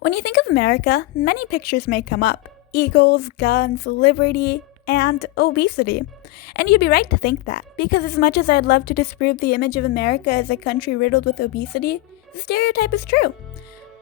When you think of America, many pictures may come up: eagles, guns, liberty, and obesity. And you'd be right to think that, because as much as I'd love to disprove the image of America as a country riddled with obesity, the stereotype is true.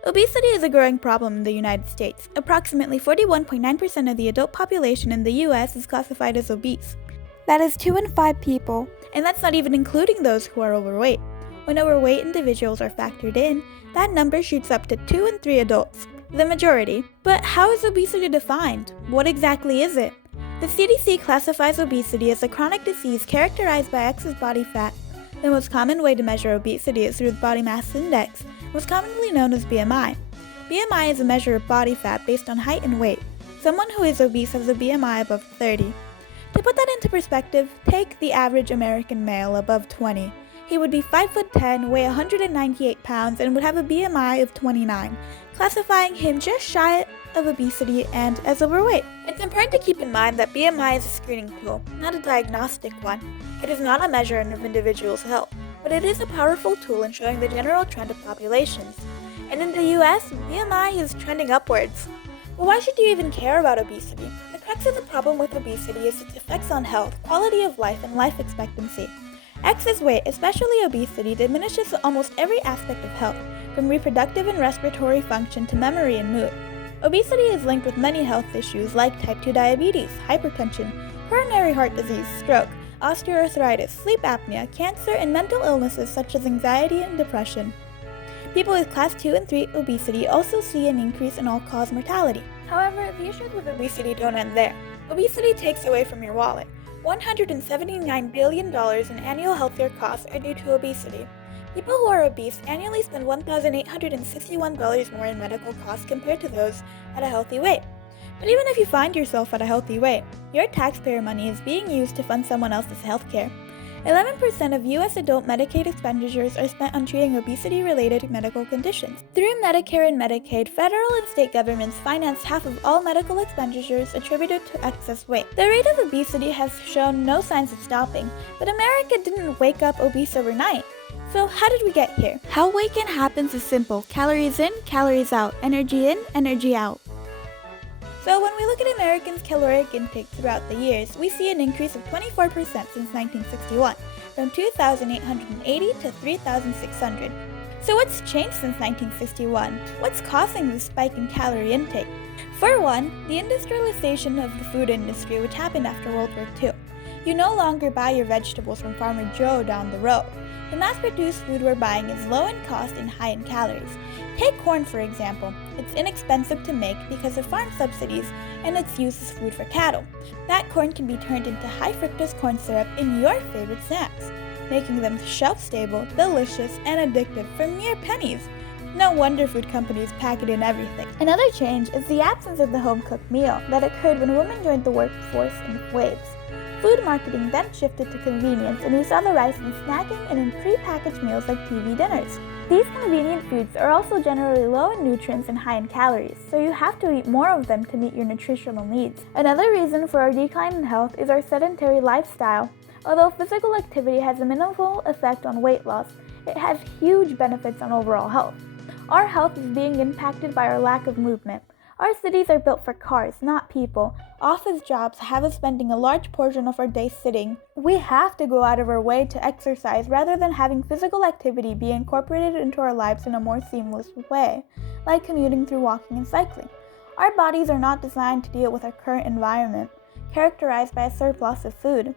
Obesity is a growing problem in the United States. Approximately 41.9% of the adult population in the US is classified as obese. That is 2 in 5 people, and that's not even including those who are overweight. When overweight individuals are factored in, that number shoots up to 2 in 3 adults, the majority. But how is obesity defined? What exactly is it? The CDC classifies obesity as a chronic disease characterized by excess body fat. The most common way to measure obesity is through the body mass index, most commonly known as BMI. BMI is a measure of body fat based on height and weight. Someone who is obese has a BMI above 30. To put that into perspective, take the average American male above 20. He would be 5'10", weigh 198 pounds, and would have a BMI of 29, classifying him just shy of obesity and as overweight. It's important to keep in mind that BMI is a screening tool, not a diagnostic one. It is not a measure of individuals' health, but it is a powerful tool in showing the general trend of populations. And in the US, BMI is trending upwards. But why should you even care about obesity? The crux of the problem with obesity is its effects on health, quality of life, and life expectancy. Excess weight, especially obesity, diminishes almost every aspect of health, from reproductive and respiratory function to memory and mood. Obesity is linked with many health issues like type 2 diabetes, hypertension, coronary heart disease, stroke, osteoarthritis, sleep apnea, cancer, and mental illnesses such as anxiety and depression. People with class 2 and 3 obesity also see an increase in all-cause mortality. However, the issues with obesity don't end there. Obesity takes away from your wallet. $179 billion in annual healthcare costs are due to obesity. People who are obese annually spend $1,861 more in medical costs compared to those at a healthy weight. But even if you find yourself at a healthy weight, your taxpayer money is being used to fund someone else's healthcare. 11% of U.S. adult Medicaid expenditures are spent on treating obesity-related medical conditions. Through Medicare and Medicaid, federal and state governments finance half of all medical expenditures attributed to excess weight. The rate of obesity has shown no signs of stopping, but America didn't wake up obese overnight. So how did we get here? How weight gain happens is simple: calories in, calories out, energy in, energy out. So when we look at Americans' caloric intake throughout the years, we see an increase of 24% since 1961, from 2,880 to 3,600. So what's changed since 1961? What's causing this spike in calorie intake? For one, the industrialization of the food industry, which happened after World War II. You no longer buy your vegetables from Farmer Joe down the road. The mass-produced food we're buying is low in cost and high in calories. Take corn, for example. It's inexpensive to make because of farm subsidies, and it's used as food for cattle. That corn can be turned into high-fructose corn syrup in your favorite snacks, making them shelf-stable, delicious, and addictive for mere pennies. No wonder food companies pack it in everything. Another change is the absence of the home-cooked meal that occurred when women joined the workforce in waves. Food marketing then shifted to convenience, and we saw the rise in snacking and in pre-packaged meals like TV dinners. These convenient foods are also generally low in nutrients and high in calories, so you have to eat more of them to meet your nutritional needs. Another reason for our decline in health is our sedentary lifestyle. Although physical activity has a minimal effect on weight loss, it has huge benefits on overall health. Our health is being impacted by our lack of movement. Our cities are built for cars, not people. Office jobs have us spending a large portion of our day sitting. We have to go out of our way to exercise rather than having physical activity be incorporated into our lives in a more seamless way, like commuting through walking and cycling. Our bodies are not designed to deal with our current environment, characterized by a surplus of food.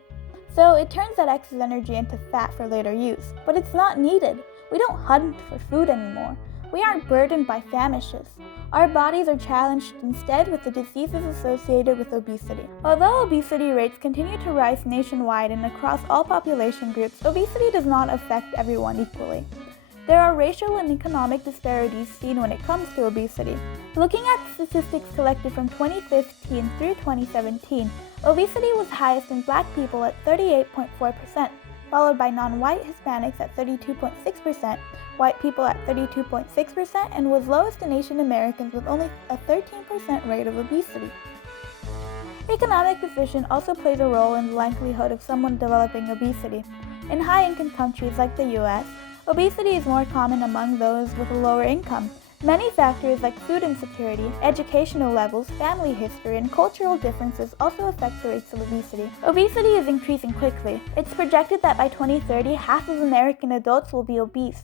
So it turns that excess energy into fat for later use. But it's not needed. We don't hunt for food anymore. We aren't burdened by famishes. Our bodies are challenged instead with the diseases associated with obesity. Although obesity rates continue to rise nationwide and across all population groups, obesity does not affect everyone equally. There are racial and economic disparities seen when it comes to obesity. Looking at statistics collected from 2015 through 2017, obesity was highest in Black people at 38.4%, followed by non-white Hispanics at 32.6%, white people at 32.6%, and was lowest in Asian Americans with only a 13% rate of obesity. Economic position also plays a role in the likelihood of someone developing obesity. In high-income countries like the US, obesity is more common among those with a lower income. Many factors like food insecurity, educational levels, family history, and cultural differences also affect the rates of obesity. Obesity is increasing quickly. It's projected that by 2030, half of American adults will be obese.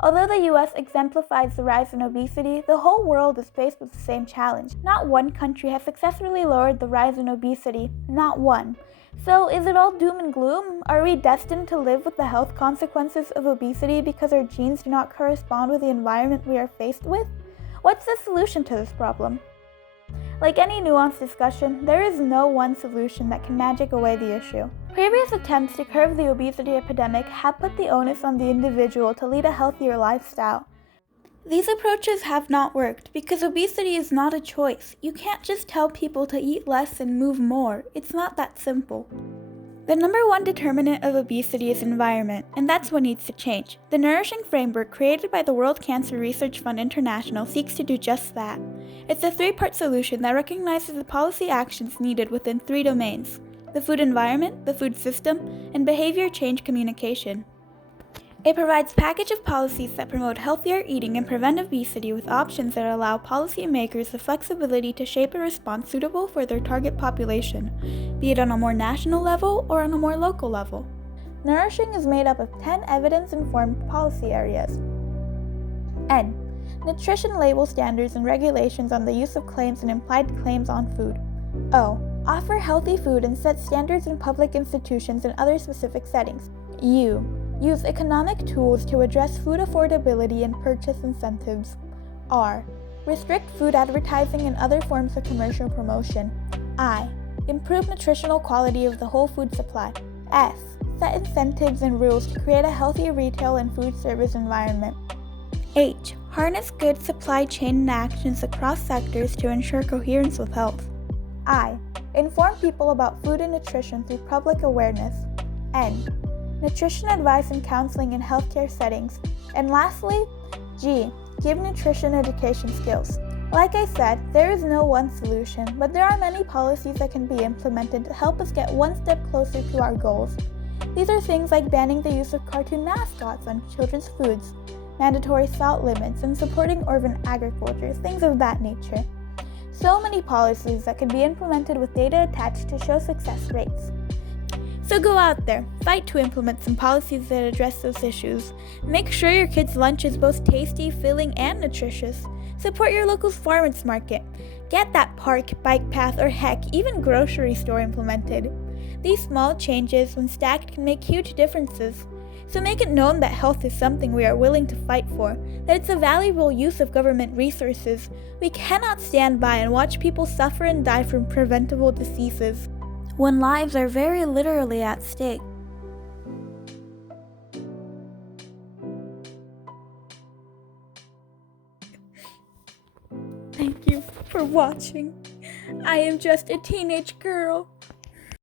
Although the US exemplifies the rise in obesity, the whole world is faced with the same challenge. Not one country has successfully lowered the rise in obesity, not one. So is it all doom and gloom? Are we destined to live with the health consequences of obesity because our genes do not correspond with the environment we are faced with? What's the solution to this problem? Like any nuanced discussion, there is no one solution that can magic away the issue. Previous attempts to curb the obesity epidemic have put the onus on the individual to lead a healthier lifestyle. These approaches have not worked because obesity is not a choice. You can't just tell people to eat less and move more. It's not that simple. The number one determinant of obesity is environment, and that's what needs to change. The Nourishing Framework created by the World Cancer Research Fund International seeks to do just that. It's a three-part solution that recognizes the policy actions needed within three domains: the food environment, the food system, and behavior change communication. It provides a package of policies that promote healthier eating and prevent obesity with options that allow policymakers the flexibility to shape a response suitable for their target population, be it on a more national level or on a more local level. Nourishing is made up of 10 evidence-informed policy areas. N. Nutrition label standards and regulations on the use of claims and implied claims on food. O. Offer healthy food and set standards in public institutions and other specific settings. U. Use economic tools to address food affordability and purchase incentives. R. Restrict food advertising and other forms of commercial promotion. I. Improve nutritional quality of the whole food supply. S. Set incentives and rules to create a healthy retail and food service environment. H. Harness good supply chain actions across sectors to ensure coherence with health. I. Inform people about food and nutrition through public awareness. N. Nutrition advice and counseling in healthcare settings. And lastly, G. Give nutrition education skills. Like I said, there is no one solution, but there are many policies that can be implemented to help us get one step closer to our goals. These are things like banning the use of cartoon mascots on children's foods, mandatory salt limits, and supporting urban agriculture, things of that nature. So many policies that can be implemented with data attached to show success rates. So go out there, fight to implement some policies that address those issues. Make sure your kid's lunch is both tasty, filling, and nutritious. Support your local farmers market. Get that park, bike path, or heck, even grocery store implemented. These small changes, when stacked, can make huge differences. So make it known that health is something we are willing to fight for, that it's a valuable use of government resources. We cannot stand by and watch people suffer and die from preventable diseases, when lives are very literally at stake. Thank you for watching. I am just a teenage girl.